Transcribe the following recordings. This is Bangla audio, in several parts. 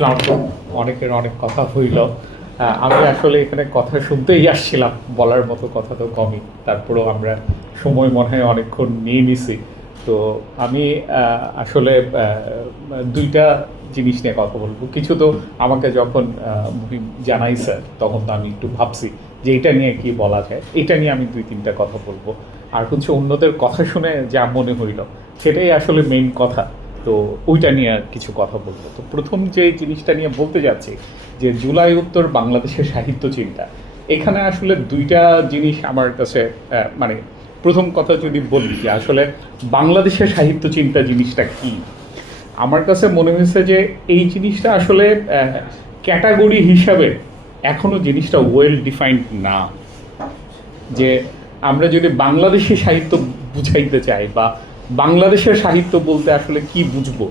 আসসালামু আলাইকুম। অনেকের অনেক কথা হইল। আমি আসলে এখানে কথা শুনতেই আসছিলাম, বলার মতো কথা তো কমই, তারপরেও আমরা সময় মনে হয় অনেকক্ষণ নিয়ে নিছি। তো আমি আসলে দুইটা জিনিস নিয়ে কথা বলবো। কিছু তো আমাকে যখন জানাইছে তখন তো আমি একটু ভাবছি যে এটা নিয়ে কি বলা যায়, এটা নিয়ে আমি দুই তিনটা কথা বলবো। আর হচ্ছে অন্যদের কথা শুনে যা মনে হইল সেটাই আসলে মেইন কথা। তো ওইটা নিয়ে আর কিছু কথা বলবো। তো প্রথম যে জিনিসটা নিয়ে বলতে যাচ্ছি যে জুলাই উত্তর বাংলাদেশের সাহিত্য চিন্তা, এখানে আসলে দুইটা জিনিস আমার কাছে মানে প্রথম কথা যদি বলি যে আসলে বাংলাদেশের সাহিত্য চিন্তা জিনিসটা কি, আমার কাছে মনে হয়েছে যে এই জিনিসটা আসলে ক্যাটাগরি হিসাবে এখনও জিনিসটা ওয়েল ডিফাইন্ড না। যে আমরা যদি বাংলাদেশি সাহিত্য বুঝাইতে চাই বা বাংলাদেশের সাহিত্য বলতে আসলে কি বুঝবো,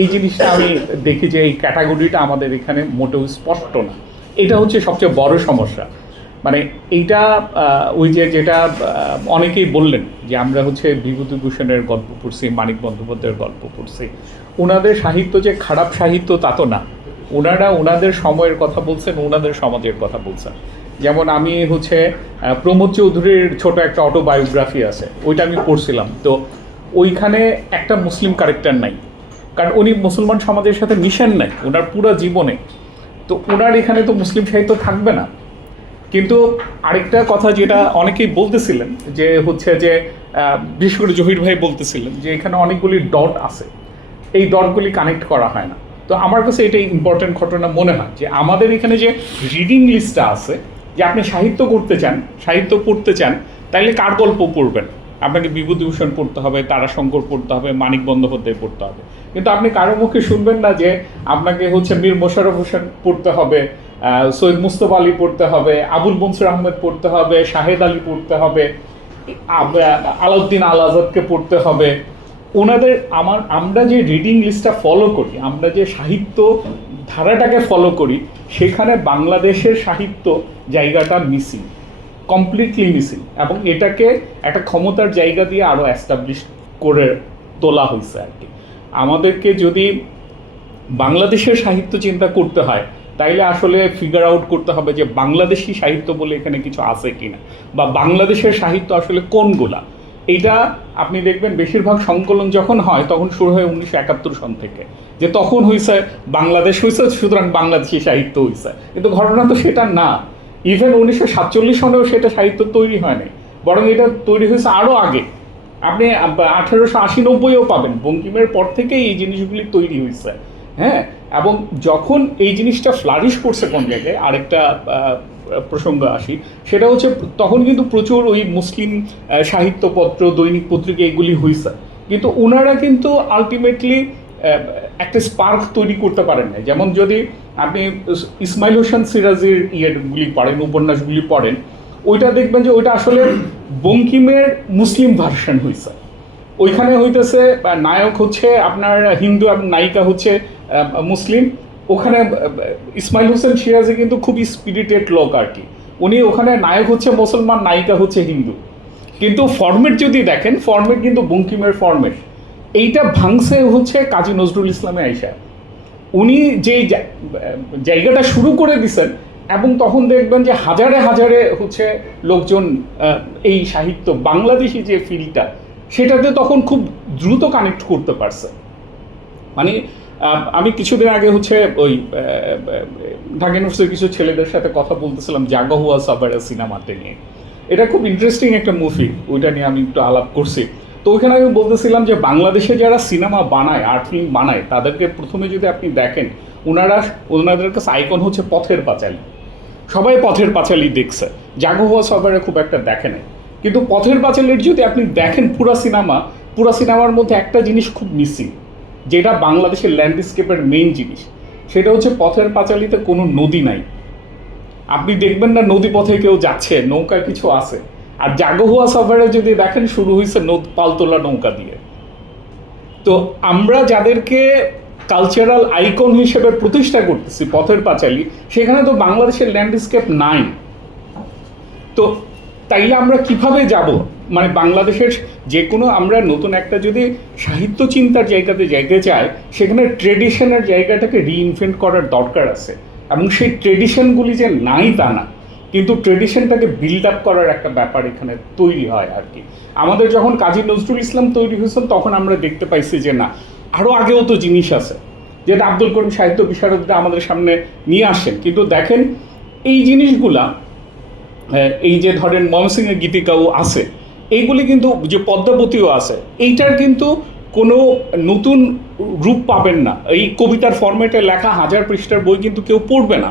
এই জিনিসটা আমি দেখি যে এই ক্যাটাগরিটা আমাদের এখানে মোটেও স্পষ্ট না। এটা হচ্ছে সবচেয়ে বড় সমস্যা। মানে এইটা ওই যে যেটা অনেকেই বললেন যে আমরা হচ্ছে বিভূতিভূষণের গল্প পড়ছি, মানিক বন্দ্যোপাধ্যায়ের গল্প পড়ছি, ওনাদের সাহিত্য যে খারাপ সাহিত্য তা তো না। ওনারা ওনাদের সময়ের কথা বলছেন, ওনাদের সমাজের কথা বলছেন। যেমন আমি হচ্ছে প্রমোদ চৌধুরীর ছোট একটা অটোবায়োগ্রাফি আছে, ওইটা আমি পড়ছিলাম। তো ওইখানে একটা মুসলিম ক্যারেক্টার নাই, কারণ উনি মুসলমান সমাজের সাথে মিশেন নাই ওনার পুরো জীবনে। তো ওনার এখানে তো মুসলিম সাহিত্য থাকবে না। কিন্তু আরেকটা কথা যেটা অনেকেই বলতেছিলেন যে হচ্ছে যে বিশেষ করে জহির ভাই বলতেছিলেন যে এখানে অনেকগুলি ডট আছে, এই ডটগুলি কানেক্ট করা হয় না। তো আমার কাছে এটাই ইম্পর্টেন্ট ঘটনা মনে হয় যে আমাদের এখানে যে রিডিং লিস্টটা আছে, যে আপনি সাহিত্য করতে চান, সাহিত্য পড়তে চান, তাইলে কার গল্প পড়বেন? আপনাকে বিভূতিভূষণ পড়তে হবে, তারাশঙ্কর পড়তে হবে, মানিক বন্দ্যোপাধ্যায় পড়তে হবে। কিন্তু আপনি কারো মুখে শুনবেন না যে আপনাকে হচ্ছে মীর মোশাররফ হোসেন পড়তে হবে, সৈয়দ মুস্তফা আলী পড়তে হবে, আবুল মনসুর আহমেদ পড়তে হবে, শাহেদ আলী পড়তে হবে, আলাউদ্দিন আল আজাদকে পড়তে হবে। ওনাদের আমরা যে রিডিং লিস্টটা ফলো করি, আমরা যে সাহিত্য ধারাটাকে ফলো করি, সেখানে বাংলাদেশের সাহিত্য জায়গাটা মিসিং, কমপ্লিটলি মিসিং। এবং এটাকে একটা ক্ষমতার জায়গা দিয়ে আরও অ্যাস্টাবলিশ করে তোলা হয়েছে আর কি। আমাদেরকে যদি বাংলাদেশের সাহিত্য চিন্তা করতে হয়, তাইলে আসলে ফিগার আউট করতে হবে যে বাংলাদেশি সাহিত্য বলে এখানে কিছু আছে কিনা, বা বাংলাদেশের সাহিত্য আসলে কোনগুলা। এইটা আপনি দেখবেন বেশিরভাগ সংকলন যখন হয় তখন শুরু হয় 1971 সন থেকে, যে তখন হয়েছে বাংলাদেশ হয়েছে, সুতরাং বাংলাদেশি সাহিত্য হয়েছে। কিন্তু ঘটনা তো সেটা না। ইভেন 1947 সনেও সেটা সাহিত্য তৈরি হয়নি, বরং এটা তৈরি হয়েছে আরও আগে। আপনি 1880-90ও পাবেন, বঙ্কিমের পর থেকেই এই জিনিসগুলি তৈরি হয়েছে। হ্যাঁ, এবং যখন এই জিনিসটা ফ্লারিশ করছে কোন জায়গায়, আরেকটা প্রসঙ্গ আসি, সেটা হচ্ছে তখন কিন্তু প্রচুর ওই মুসলিম সাহিত্যপত্র, দৈনিক পত্রিকা এগুলি হয়েছে, কিন্তু ওনারা কিন্তু আলটিমেটলি একটা স্পার্ক তৈরি করতে পারেন না। যেমন যদি আপনি ইসমাইল হোসেন সিরাজির ইয়েগুলি পড়েন, উপন্যাসগুলি পড়েন, ওইটা দেখবেন যে ওইটা আসলে বঙ্কিমের মুসলিম ভার্সন হয়েছে। ওইখানে হইতেছে নায়ক হচ্ছে আপনার হিন্দু এবং নায়িকা হচ্ছে মুসলিম। ওখানে ইসমাইল হোসেন সিরাজি কিন্তু খুবই স্পিরিটেড লোক আর কি, উনি ওখানে নায়ক হচ্ছে মুসলমান, নায়িকা হচ্ছে হিন্দু। কিন্তু ফরম্যাট যদি দেখেন, ফরম্যাট কিন্তু বঙ্কিমের ফরম্যাট। এইটা ভাঙছে হচ্ছে কাজী নজরুল ইসলামে আইসা, উনি যেই জায়গাটা শুরু করে দিছেন, এবং তখন দেখবেন যে হাজারে হাজারে হচ্ছে লোকজন এই সাহিত্য বাংলাদেশি যে ফিল্ডটা, সেটাতে তখন খুব দ্রুত কানেক্ট করতে পারছে। মানে আমি কিছুদিন আগে হচ্ছে ওই ঢাকা ইউনিভার্সিটির কিছু ছেলেদের সাথে কথা বলতেছিলাম জাগো হুয়া সাবারা সিনেমাতে নিয়ে। এটা খুব ইন্টারেস্টিং একটা মুভি, ওইটা নিয়ে আমি একটু আলাপ করছি। তো ওইখানে আমি বলতেছিলাম যে বাংলাদেশে যারা সিনেমা বানায়, আর্ট ফিল্ম বানায়, তাদেরকে প্রথমে যদি আপনি দেখেন, ওনাদের কাছে আইকন হচ্ছে পথের পাঁচালী। সবাই পথের পাঁচালী দেখছে, জাগো হুয়া সাবারা খুব একটা দেখে নাই। কিন্তু পথের পাঁচালীর যদি আপনি দেখেন পুরা সিনেমার মধ্যে একটা জিনিস খুব মিসিং, যেটা বাংলাদেশের ল্যান্ডস্কেপের মেইন জিনিস, সেটা হচ্ছে পথের পাঁচালীতে কোনো নদী নাই। আপনি দেখবেন না নদী পথে কেউ যাচ্ছে, নৌকা কিছু আছে। আর জাগো হুয়া সাভারে যদি দেখেন, শুরু হয়েছে পালতোলা নৌকা দিয়ে। তো আমরা যাদেরকে কালচারাল আইকন হিসেবে প্রতিষ্ঠা করতেছি পথের পাঁচালী, সেখানে তো বাংলাদেশের ল্যান্ডস্কেপ নাই। তো তাইলে আমরা কিভাবে যাব? মানে বাংলাদেশের যে কোনো আমরা নতুন একটা যদি সাহিত্য চিন্তার জায়গাতে যাইতে চাই, সেখানে ট্রেডিশনের জায়গাটাকে রিইনভেন্ট করার দরকার আছে। এবং সেই ট্রেডিশনগুলি যে নাই তা না, কিন্তু ট্রেডিশনটাকে বিল্ড আপ করার একটা ব্যাপার এখানে তৈরি হয় আর কি। আমাদের যখন কাজী নজরুল ইসলাম তৈরি হয়েছেন তখন আমরা দেখতে পাইছি যে না, আরও আগেও তো জিনিস আছে, যেটা আব্দুল করিম সাহিত্য বিশারদরা আমাদের সামনে নিয়ে আসেন। কিন্তু দেখেন এই জিনিসগুলা, এই যে ধরেন ময়মনসিংহের গীতিকাও আছে, এইগুলি কিন্তু যে পদ্মাবতীও আছে, এইটার কিন্তু কোনো নতুন রূপ পাবেন না। এই কবিতার ফরম্যাটে লেখা 1000 পৃষ্ঠার বই কিন্তু কেউ পড়বে না।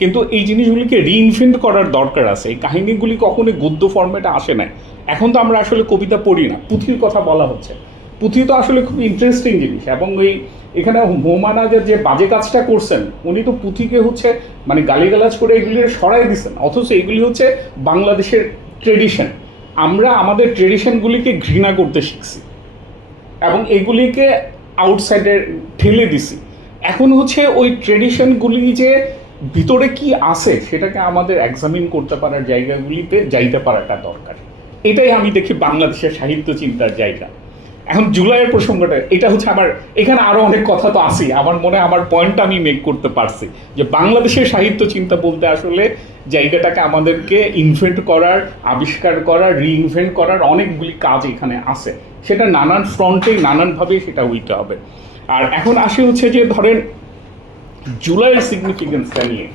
কিন্তু এই জিনিসগুলিকে রিইনভেন্ট করার দরকার আছে। এই কাহিনীগুলি কখনোই গদ্য ফরম্যাটে আসে না। এখন তো আমরা আসলে কবিতা পড়ি না, পুঁথির কথা বলা হচ্ছে। পুঁথি তো আসলে খুব ইন্টারেস্টিং জিনিস। এবং ওই এখানে হুমায়ুন আজাদ যে বাজে কাজটা করছেন, উনি তো পুঁথিকে হচ্ছে মানে গালিগালাজ করে এগুলি সরাই দিচ্ছেন, অথচ এগুলি হচ্ছে বাংলাদেশের ট্রেডিশন। আমরা আমাদের ট্রেডিশনগুলিকে ঘৃণা করতে শিখছি এবং এগুলিকে আউটসাইডে ঠেলে দিছি। এখন হচ্ছে ওই ট্রেডিশনগুলি যে ভিতরে কি আছে সেটাকে আমাদের এক্সামিন করতে পারার জায়গাগুলিতে যাইতে পারাটা দরকার। এটাই আমি দেখি বাংলাদেশের সাহিত্য চিন্তার জায়গা। এখন জুলাইয়ের প্রসঙ্গটা, এটা হচ্ছে আমার এখানে আরও অনেক কথা তো আসি, আমার মনে আমার পয়েন্টটা আমি মেক করতে পারছি যে বাংলাদেশের সাহিত্য চিন্তা বলতে আসলে জায়গাটাকে আমাদেরকে ইনভেন্ট করার, আবিষ্কার করার, রিইনভেন্ট করার অনেকগুলি কাজ এখানে আছে। সেটা নানান ফ্রন্টেই নানানভাবেই সেটা হইতে হবে। আর এখন আসে হচ্ছে যে ধরেন জুলাইয়ের সিগনিফিকেন্সটা নিয়ে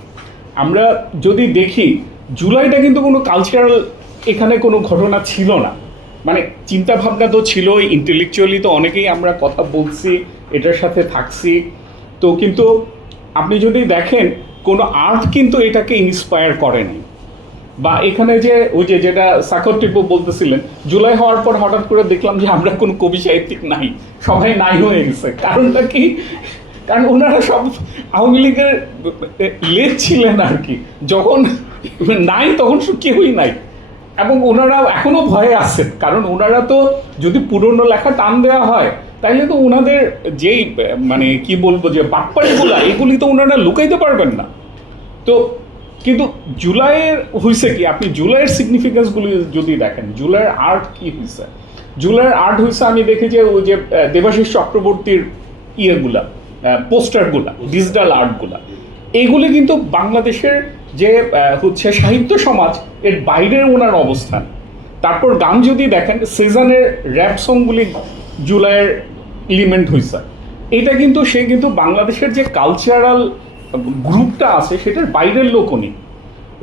আমরা যদি দেখি, জুলাইটা কিন্তু কোনো কালচারাল এখানে কোনো ঘটনা ছিল না। মানে চিন্তাভাবনা তো ছিল, ইন্টেলেকচুয়ালি তো অনেকেই আমরা কথা বলছি, এটার সাথে থাকছি। তো কিন্তু আপনি যদি দেখেন কোনো আর্ট কিন্তু এটাকে ইন্সপায়ার করেনি। বা এখানে যে ওই যে যেটা সাকর টিপু বলতেছিলেন, জুলাই হওয়ার পর হঠাৎ করে দেখলাম যে আমরা কোনো কবি সাহিত্যিক নাই, সবাই নাই হয়ে গেছে। কারণটা কি? কারণ ওনারা সব আওয়ামী লীগের লেজ ছিলেন আর কি। যখন নাই তখন কেউই নাই। এবং ওনারা এখনও ভয়ে আছেন, কারণ ওনারা তো যদি পুরনো লেখা টান দেওয়া হয় তাইলে তো ওনাদের যেই মানে কি বলবো যে বাটপাড়িগুলা, এগুলি তো ওনারা লুকাইতে পারবেন না। তো কিন্তু জুলাইয়ের হয়েছে কি, আপনি জুলাইয়ের সিগনিফিকেন্সগুলি যদি দেখেন, জুলাইয়ের আর্ট কি হয়েছে, জুলাইয়ের আর্ট হয়েছে আমি দেখি যে ওই যে দেবাশিস চক্রবর্তীর ইয়েগুলা, পোস্টারগুলা, ডিজিটাল আর্টগুলা, এইগুলি কিন্তু বাংলাদেশের যে হচ্ছে সাহিত্য সমাজ এর বাইরের ওনার অবস্থান। তারপর গান যদি দেখেন, সেজানের র্যাপ সংগুলি জুলাইয়ের এলিমেন্ট হয়েছে। এটা কিন্তু সে কিন্তু বাংলাদেশের যে কালচারাল গ্রুপটা আছে সেটার বাইরের লোক উনি।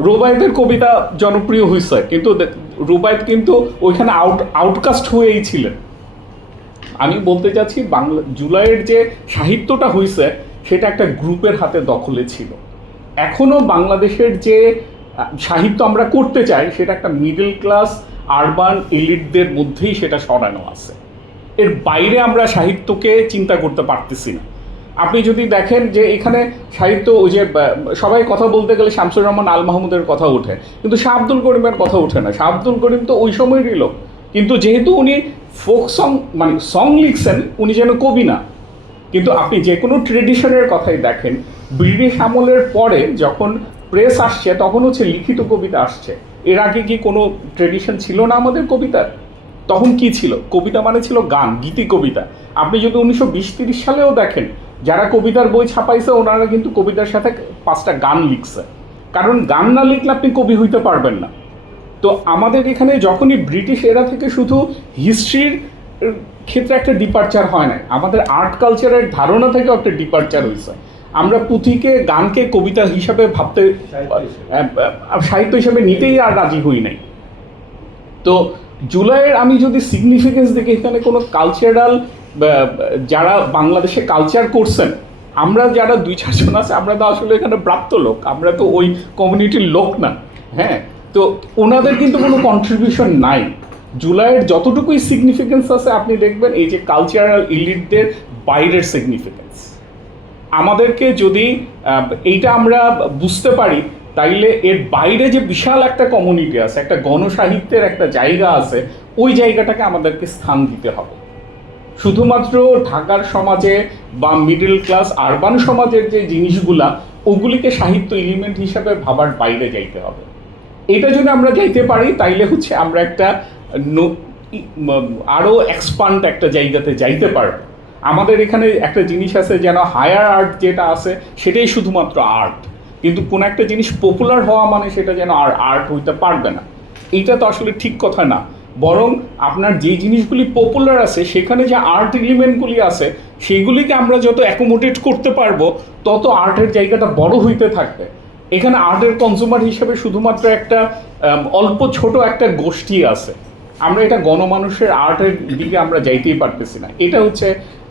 রুবায়েতের কবিতা জনপ্রিয় হয়েছে, কিন্তু রুবায়েত কিন্তু ওইখানে আউটকাস্ট হয়েই ছিলেন। আমি বলতে চাচ্ছি জুলাইয়ের যে সাহিত্যটা হয়েছে সেটা একটা গ্রুপের হাতে দখলে ছিল। এখনও বাংলাদেশের যে সাহিত্য আমরা করতে চাই সেটা একটা মিডল ক্লাস আরবান এলিটদের মধ্যেই সেটা সরানো আছে। এর বাইরে আমরা সাহিত্যকে চিন্তা করতে পারতেছি না। আপনি যদি দেখেন যে এখানে সাহিত্য ওই যে সবাই কথা বলতে গেলে শামসুর রহমান আল মাহমুদের কথা ওঠে, কিন্তু শাহ আব্দুল করিমের কথা ওঠে না। শাহ আব্দুল করিম তো ওই সময়েরই লোক, কিন্তু যেহেতু উনি ফোক সং মানে সং লিখছেন, উনি যেন কবি না। কিন্তু আপনি যে কোনো ট্রেডিশনের কথাই দেখেন, ব্রিটিশ আমলের পরে যখন প্রেস আসছে তখন হচ্ছে লিখিত কবিতা আসছে। এর আগে কি কোনো ট্রেডিশন ছিল না আমাদের কবিতার? তখন কি ছিল? কবিতা মানে ছিল গান, গীতি কবিতা। আপনি যদি 1920-30 সালেও দেখেন, যারা কবিতার বই ছাপাইছে ওনারা কিন্তু কবিতার সাথে 5টা গান লিখছে। কারণ গান না লিখলে আপনি কবি হইতে পারবেন না। তো আমাদের এখানে যখনই ব্রিটিশ এরা থেকে শুধু হিস্ট্রির ক্ষেত্রে একটা ডিপারচার হয় না, আমাদের আর্ট কালচারের ধারণা থেকেও একটা ডিপারচার হয়েছে। আমরা পুঁথিকে, গানকে কবিতা হিসাবে ভাবতে, সাহিত্য হিসাবে নিতেই আর রাজি হই নাই। তো জুলাইয়ের আমি যদি সিগনিফিকেন্স দেখি, এখানে কোনো কালচারাল যারা বাংলাদেশে কালচার করছেন, আমরা যারা 2-4 জন আছে, আমরা তো আসলে এখানে প্রাপ্ত লোক, আমরা তো ওই কমিউনিটির লোক না। হ্যাঁ, তো ওনাদের কিন্তু কোনো কন্ট্রিবিউশন নাই। জুলাইয়ের যতটুকুই সিগনিফিকেন্স আছে আপনি দেখবেন এই যে কালচারাল ইলিটদের বাইরের সিগনিফিকেন্স। আমাদেরকে যদি এইটা আমরা বুঝতে পারি, তাইলে এর বাইরে যে বিশাল একটা কমিউনিটি আছে, একটা গণসাহিত্যের একটা জায়গা আছে, ওই জায়গাটাকে আমাদেরকে স্থান দিতে হবে। শুধুমাত্র ঢাকার সমাজে বা মিডল ক্লাস আরবান সমাজের যে জিনিসগুলা, ওগুলিকে সাহিত্য এলিমেন্ট হিসাবে ভাবার বাইরে যাইতে হবে। এটা যদি আমরা যাইতে পারি তাইলে হচ্ছে আমরা একটা আরও এক্সপান্ড একটা জায়গাতে যাইতে পারবো। আমাদের এখানে একটা জিনিস আছে যেন হায়ার আর্ট যেটা আছে সেটাই শুধুমাত্র আর্ট, কিন্তু কোনো একটা জিনিস পপুলার হওয়া মানে সেটা যেন আর আর্ট হইতে পারবে না, এইটা তো আসলে ঠিক কথা না। বরং আপনার যে জিনিসগুলি পপুলার আছে সেখানে যে আর্ট এলিমেন্টগুলি আছে সেইগুলিকে আমরা যত অ্যাকোমোডেট করতে পারবো তত আর্টের জায়গাটা বড় হইতে থাকবে। এখানে আর্টের কনজিউমার হিসেবে শুধুমাত্র একটা অল্প ছোট একটা গোষ্ঠী আছে, আমরা এটা গণমানুষের আর্টের দিকে আমরা যাইতেই পারতেছি না। এটা হচ্ছে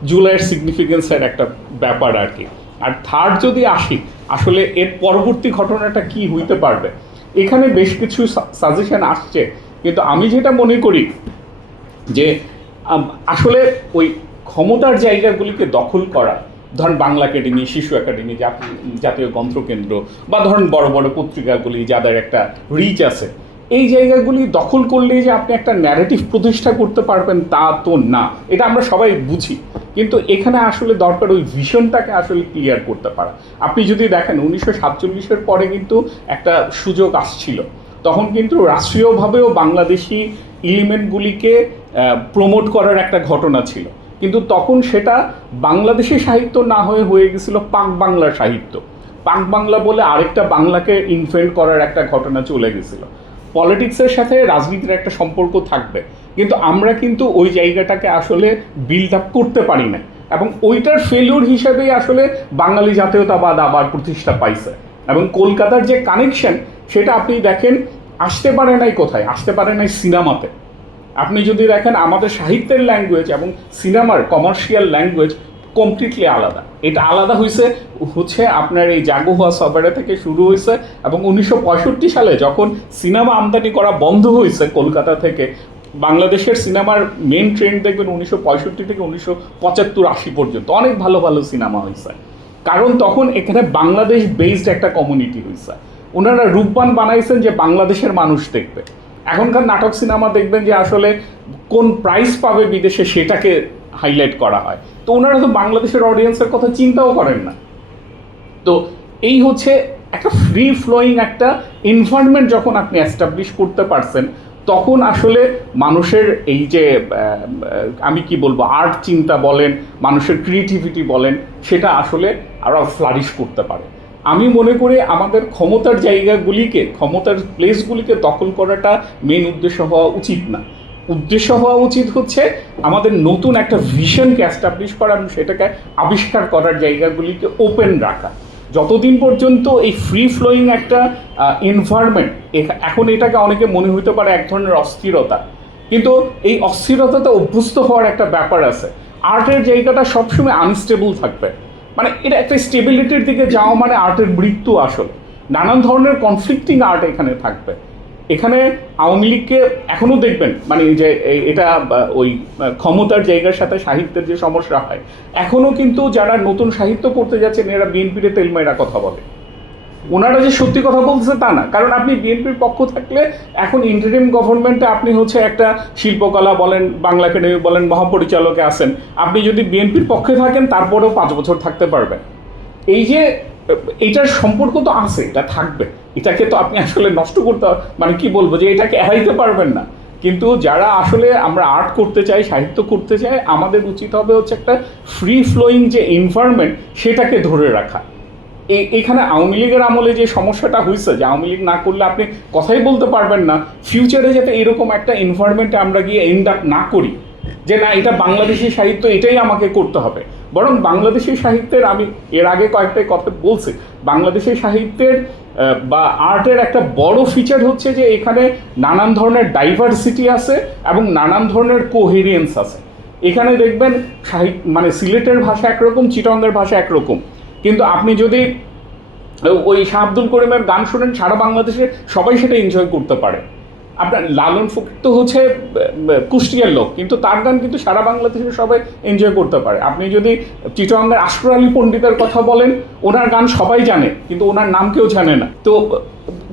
জুলাইয়ের সিগনিফিকেন্সের একটা ব্যাপার আর কি। আর থার্ড যদি আসি, আসলে এর পরবর্তী ঘটনাটা কি হইতে পারবে, এখানে বেশ কিছু সাজেশন আসছে, কিন্তু আমি যেটা মনে করি যে আসলে ওই ক্ষমতার জায়গাগুলিকে দখল করা, ধরেন বাংলা একাডেমি, শিশু একাডেমি, জাতীয় গ্রন্থকেন্দ্র, বা ধরেন বড় বড় পত্রিকাগুলি যাদের একটা রিচ আছে, এই জায়গাগুলি দখল করলেই যে আপনি একটা ন্যারেটিভ প্রতিষ্ঠা করতে পারবেন তা তো না, এটা আমরা সবাই বুঝি। কিন্তু এখানে আসলে দরকার ওই ভিশনটাকে আসলে ক্লিয়ার করতে পারা। আপনি যদি দেখেন 1947-এর পরে কিন্তু একটা সুযোগ আসছিল, তখন কিন্তু রাষ্ট্রীয়ভাবেও বাংলাদেশি এলিমেন্টগুলিকে প্রমোট করার একটা ঘটনা ছিল, কিন্তু তখন সেটা বাংলাদেশি সাহিত্য না হয়ে গেছিল পাক বাংলার সাহিত্য। পাক বাংলা বলে আরেকটা বাংলাকে ইনভেন্ট করার একটা ঘটনা চলে গেছিল। পলিটিক্সের সাথে রাজনীতির একটা সম্পর্ক থাকবে, কিন্তু আমরা কিন্তু ওই জায়গাটাকে আসলে বিল্ড আপ করতে পারি না, এবং ওইটার ফেলিউর হিসেবেই আসলে বাঙালি জাতীয়তাবাদ আবার প্রতিষ্ঠা পাইছে। এবং কলকাতার যে কানেকশন সেটা আপনি দেখেন আসতে পারে নাই কোথায়, আসতে পারে নাই সিনেমাতে। আপনি যদি দেখেন আমাদের সাহিত্যের ল্যাঙ্গুয়েজ এবং সিনেমার কমার্শিয়াল ল্যাঙ্গুয়েজ কমপ্লিটলি আলাদা। এটা আলাদা হচ্ছে আপনার এই জাগো হুয়া সবেরা থেকে শুরু হয়েছে, এবং 1965 সালে যখন সিনেমা আমদানি করা বন্ধ হয়েছে কলকাতা থেকে, বাংলাদেশের সিনেমার মেন ট্রেন্ড দেখবেন 1965 থেকে 1975-80 পর্যন্ত অনেক ভালো ভালো সিনেমা হয়েছে, কারণ তখন এখানে বাংলাদেশ বেসড একটা কমিউনিটি হয়েছে। ওনারা রূপবান বানাইছেন যে বাংলাদেশের মানুষ দেখবে। এখনকার নাটক সিনেমা দেখবেন যে আসলে কোন প্রাইস পাবে বিদেশে সেটাকে হাইলাইট করা হয়, তো ওনারা তো বাংলাদেশের অডিয়েন্সের কথা চিন্তাও করেন না। তো এই হচ্ছে একটা ফ্রি ফ্লোয়িং একটা এনভায়রনমেন্ট যখন আপনি এস্টাবলিশ করতে পারছেন, তখন আসলে মানুষের এই যে আমি কি বলবো আর্ট চিন্তা বলেন, মানুষের ক্রিয়েটিভিটি বলেন, সেটা আসলে আরও ফ্লারিশ করতে পারে। আমি মনে করি আমাদের ক্ষমতার জায়গাগুলিকে, ক্ষমতার প্লেসগুলিকে দখল করাটা মেন উদ্দেশ্য হওয়া উচিত না। উদ্দেশ্য হওয়া উচিত হচ্ছে আমাদের নতুন একটা ভিশনকে অ্যাস্টাবলিশ করা এবং সেটাকে আবিষ্কার করার জায়গাগুলিকে ওপেন রাখা। যতদিন পর্যন্ত এই ফ্রি ফ্লোয়িং একটা এনভায়রনমেন্ট, এখন এটাকে অনেকে মনে হতে পারে এক ধরনের অস্থিরতা, কিন্তু এই অস্থিরতাতে অভ্যস্ত হওয়ার একটা ব্যাপার আছে। আর্টের জায়গাটা সবসময় আনস্টেবল থাকবে, মানে এটা একটা স্টেবিলিটির দিকে যাওয়া মানে আর্টের মৃত্যু। আসলে নানান ধরনের কনফ্লিক্টিং আর্ট এখানে থাকবে। এখানে আওয়ামী লীগকে এখনও দেখবেন মানে যে এটা ওই ক্ষমতার জায়গার সাথে সাহিত্যের যে সমস্যা হয়, এখনও কিন্তু যারা নতুন সাহিত্য করতে যাচ্ছেন এরা বিএনপিতে তেলমাইরা কথা বলে। ওনারা যে সত্যি কথা বলছে তা না, কারণ আপনি বিএনপির পক্ষ থাকলে এখন ইন্টারিম গভর্নমেন্টে আপনি হচ্ছে একটা শিল্পকলা বলেন, বাংলা একাডেমি বলেন, মহাপরিচালকে আছেন, আপনি যদি বিএনপির পক্ষে থাকেন তারপরেও 5 বছর থাকতে পারবেন। এই যে এটার সম্পর্ক তো আছে, এটা থাকবে, এটাকে তো আপনি আসলে নষ্ট করতে মানে কি বলবো যে এটাকে এড়াইতে পারবেন না। কিন্তু যারা আসলে আমরা আর্ট করতে চাই, সাহিত্য করতে চাই, আমাদের উচিত হবে হচ্ছে একটা ফ্রি ফ্লোয়িং যে এনভায়রনমেন্ট সেটাকে ধরে রাখা। এখানে আওয়ামী লীগের আমলে যে সমস্যাটা হয়েছে যে আওয়ামী লীগ না করলে আপনি কথাই বলতে পারবেন না, ফিউচারে যাতে এরকম একটা এনভায়রনমেন্টে আমরা গিয়ে এন্ড আপ না করি যে না এটা বাংলাদেশি সাহিত্য এটাই আমাকে করতে হবে। বরং বাংলাদেশি সাহিত্যের, আমি এর আগে কয়েকটা কথা বলছি, বাংলাদেশি সাহিত্যের বা আর্টের একটা বড় ফিচার হচ্ছে যে এখানে নানান ধরনের ডাইভার্সিটি আছে এবং নানান ধরনের কোহেরিয়েন্স আছে। এখানে দেখবেন সাহিত্য মানে সিলেটের ভাষা একরকম, চিটংয়ের ভাষা একরকম, কিন্তু আপনি যদি ওই শাহ আব্দুল করিমের গান শোনেন সারা বাংলাদেশে সবাই সেটা এনজয় করতে পারে। আপনার লালন ফকির তো হচ্ছে কুষ্টিয়ার লোক, কিন্তু তার গান কিন্তু সারা বাংলাদেশে সবাই এনজয় করতে পারে। আপনি যদি চিটংয়ের আশফাক আলী পণ্ডিতের কথা বলেন, ওনার গান সবাই জানে কিন্তু ওনার নাম কেউ জানে না। তো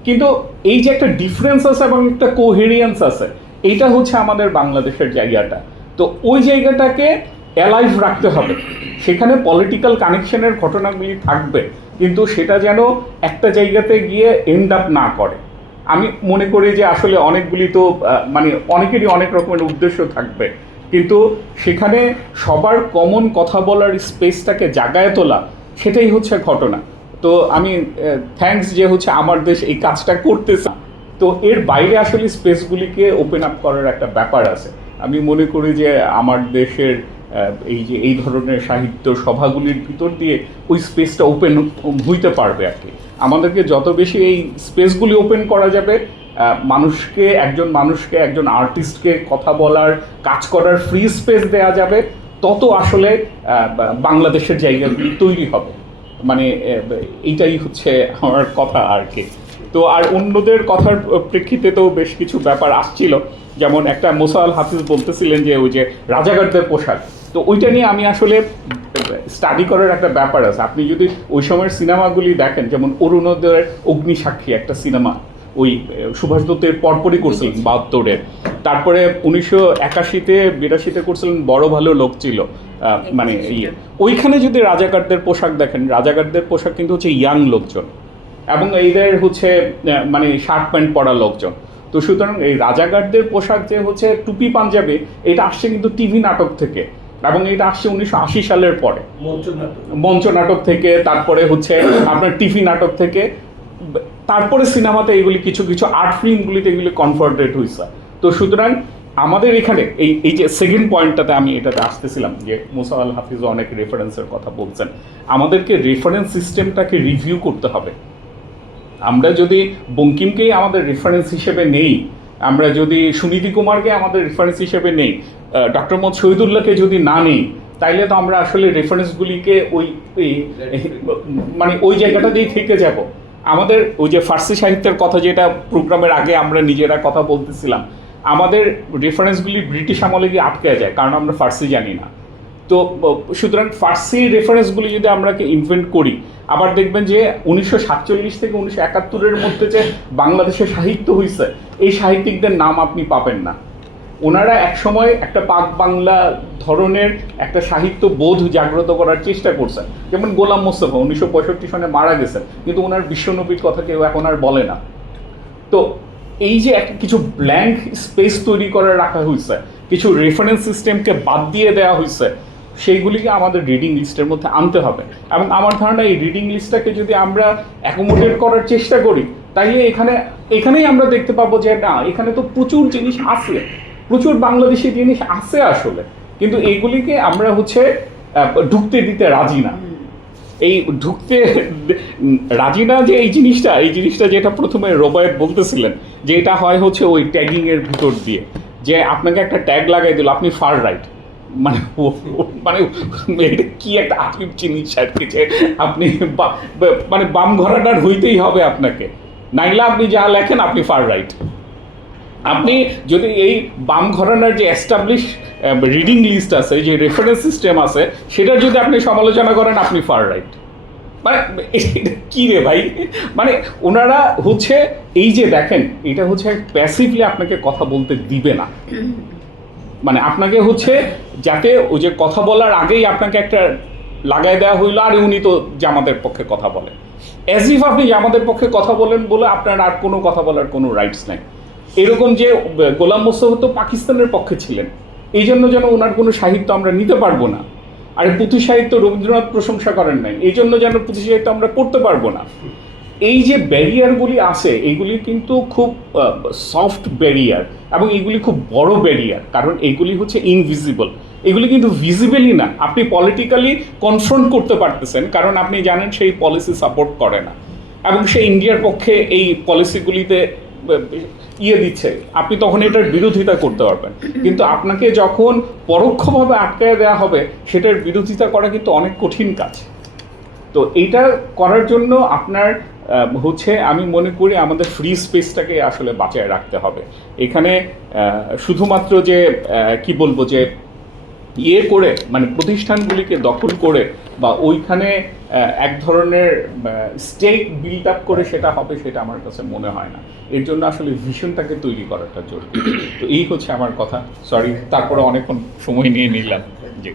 কিন্তু এই যে একটা ডিফারেন্স আছে এবং একটা কোহেরিয়েন্স আছে, এইটা হচ্ছে আমাদের বাংলাদেশের জায়গাটা। তো ওই জায়গাটাকে অ্যালাইভ রাখতে হবে। সেখানে পলিটিক্যাল কানেকশনের ঘটনাগুলি থাকবে, কিন্তু সেটা যেন একটা জায়গাতে গিয়ে এন্ড আপ না করে। আমি মনে করি যে আসলে অনেকগুলি তো মানে অনেকেরই অনেক রকমের উদ্দেশ্য থাকবে, কিন্তু সেখানে সবার কমন কথা বলার স্পেসটাকে জাগায় তোলা, সেটাই হচ্ছে ঘটনা। তো আমি থ্যাঙ্কস যে হচ্ছে আমার দেশ এই কাজটা করতেছে। তো এর বাইরে আসলে স্পেসগুলিকে ওপেন আপ করার একটা ব্যাপার আছে। আমি মনে করি যে আমার দেশের এই যে এই ধরনের সাহিত্য সভাগুলির ভিতর দিয়ে ওই স্পেসটা ওপেন হইতে পারবে আর কি। আমাদেরকে যত বেশি এই স্পেসগুলি ওপেন করা যাবে, মানুষকে একজন আর্টিস্টকে কথা বলার, কাজ করার ফ্রি স্পেস দেওয়া যাবে, তত আসলে বাংলাদেশের জায়গাগুলি তৈরি হবে। মানে এইটাই হচ্ছে আমার কথা আর কি। তো আর অন্যদের কথার প্রেক্ষিতে তো বেশ কিছু ব্যাপার আসছিল, যেমন একটা মোসা আল হাফিজ বলতেছিলেন যে ওই যে রাজাকারদের পোশাক, তো ওইটা নিয়ে আমি আসলে স্টাডি করার একটা ব্যাপার আছে। আপনি যদি ওই সময়ের সিনেমাগুলি দেখেন, যেমন অরুণোদয়ের অগ্নিসাক্ষী একটা সিনেমা, ওই সুভাষ দত্তের পরপরই করছিলেন 72-এর, তারপরে 1981-82-তে করছিলেন বড় ভালো লোক ছিল, মানে ইয়ে, ওইখানে যদি রাজাকারদের পোশাক দেখেন, রাজাকারদের পোশাক কিন্তু হচ্ছে ইয়াং লোকজন, এবং এদের হচ্ছে মানে শার্ট প্যান্ট পরা লোকজন। তো সুতরাং এই রাজাকারদের পোশাক যে হচ্ছে টুপি পাঞ্জাবি, এটা আসছে কিন্তু টিভি নাটক থেকে, এবং এটা আসছে 1980 সালের পরে মঞ্চ নাটক থেকে, তারপরে হচ্ছে আপনার টিভি নাটক থেকে, তারপরে সিনেমাতে এগুলি কিছু কিছু আর্ট ফিল্মগুলিতে এগুলি কনভার্টেড হয়েছে। তো সুতরাং আমাদের এখানে এই যে সেকেন্ড পয়েন্টটাতে আমি এটাতে আসতেছিলাম, যে মুসা আল হাফিজ অনেক রেফারেন্সের কথা বলছেন, আমাদেরকে রেফারেন্স সিস্টেমটাকে রিভিউ করতে হবে। আমরা যদি বঙ্কিমকেই আমাদের রেফারেন্স হিসেবে নেই, আমরা যদি সুনীতি কুমারকে আমাদের রেফারেন্স হিসেবে নেই, ডক্টর মোহাম্মদ শহীদুল্লাহকে যদি না নেই, তাইলে তো আমরা আসলে রেফারেন্সগুলিকে মানে ওই জায়গাটা দিয়েই থেকে যাব। আমাদের ওই যে ফার্সি সাহিত্যের কথা, যেটা প্রোগ্রামের আগে আমরা নিজেরা কথা বলতেছিলাম, আমাদের রেফারেন্সগুলি ব্রিটিশ আমলে গিয়ে আটকে যায়, কারণ আমরা ফার্সি জানি না। তো সুতরাং ফার্সি রেফারেন্সগুলি যদি আমরা ইনভেন্ট করি, আবার দেখবেন যে 1947 থেকে 1971-এর মধ্যে যে বাংলাদেশের সাহিত্য হয়েছে, এই সাহিত্যিকদের নাম আপনি পাবেন না। ওনারা একসময় একটা পাক বাংলা ধরনের একটা সাহিত্য বোধ জাগ্রত করার চেষ্টা করছেন। যেমন গোলাম মোস্তফা 1965 সনে মারা গেছেন, কিন্তু ওনার বিশ্বনবীর কথা কেউ এখন আর বলে না। তো এই যে একটা কিছু ব্ল্যাঙ্ক স্পেস তৈরি করে রাখা হয়েছে, কিছু রেফারেন্স সিস্টেমকে বাদ দিয়ে দেওয়া হয়েছে, সেইগুলিকে আমাদের রিডিং লিস্টের মধ্যে আনতে হবে। এবং আমার ধারণা এই রিডিং লিস্টটাকে যদি আমরা অ্যাকোমোডেট করার চেষ্টা করি, তাইলে এখানেই আমরা দেখতে পাবো যে না, এখানে তো প্রচুর জিনিস আছে, প্রচুর বাংলাদেশি জিনিস আছে আসলে, কিন্তু এইগুলিকে আমরা হচ্ছে ঢুকতে দিতে রাজি না। এই ঢুকতে রাজি না যে এই জিনিসটা যেটা প্রথমে রোবায়েত বলতেছিলেন, যে এটা হয় হচ্ছে ওই ট্যাগিংয়ের ভিতর দিয়ে, যে আপনাকে একটা ট্যাগ লাগাই দিল, আপনি ফার রাইট, মানে মানে এটা কি একটা আজীব জিনিস আর কি, যে আপনি মানে বাম ঘরানার হইতেই হবে আপনাকে, নাইলে আপনি যা লেখেন আপনি ফার রাইট। আপনি যদি এই বাম ঘরানার যে এস্টাবলিশ রিডিং লিস্ট আছে, যে রেফারেন্স সিস্টেম আছে, সেটার যদি আপনি সমালোচনা করেন, আপনি ফার রাইট। মানে কি রে ভাই, মানে ওনারা হচ্ছে এই যে দেখেন, এটা হচ্ছে প্যাসিভলি আপনাকে কথা বলতে দিবে না, মানে আপনাকে হচ্ছে যাতে ওই যে কথা বলার আগেই আপনাকে একটা লাগাই দেওয়া হইলো, আর উনি তো জামাতের পক্ষে কথা বলেন, অ্যাজ ইফ আপনি জামাতের পক্ষে কথা বলেন বলে আপনার আর কোনো কথা বলার কোনো রাইটস নাই। এরকম যে গোলাম মোস্তফা তো পাকিস্তানের পক্ষে ছিলেন, এই জন্য যেন ওনার কোনো সাহিত্য আমরা নিতে পারবো না। আর পুঁথি সাহিত্য রবীন্দ্রনাথ প্রশংসা করেন নাই, এই জন্য যেন পুঁথি সাহিত্য আমরা পড়তে পারবো না। এই যে ব্যারিয়ারগুলি আছে, এইগুলি কিন্তু খুব সফট ব্যারিয়ার, এবং এইগুলি খুব বড় ব্যারিয়ার, কারণ এইগুলি হচ্ছে ইনভিজিবল, এগুলি কিন্তু ভিজিবলই না। আপনি পলিটিক্যালি কনফ্রন্ট করতে পারতেছেন, কারণ আপনি জানেন সেই পলিসি সাপোর্ট করে না, এবং সে ইন্ডিয়ার পক্ষে এই পলিসিগুলিতে দিচ্ছে, আপনি তখন এটার বিরোধিতা করতে পারবেন। কিন্তু আপনাকে যখন পরোক্ষভাবে আটকায় দেওয়া হবে, সেটার বিরোধিতা করা কিন্তু অনেক কঠিন কাজ। তো এইটা করার জন্য আপনার হচ্ছে আমি মনে করি আমাদের ফ্রি স্পেসটাকে আসলে বাঁচায় রাখতে হবে। এখানে শুধুমাত্র যে কি বলবো, যে করে মানে প্রতিষ্ঠানগুলিকে দখল করে বা ওইখানে এক ধরনের স্টেক বিল্ড আপ করে সেটা হবে, সেটা আমার কাছে মনে হয় না। এর জন্য আসলে ভিশনটাকে তৈরি করাটা জরুরি। তো এই হচ্ছে আমার কথা, সরি তারপরে অনেকক্ষণ সময় নিয়ে নিলাম। জি।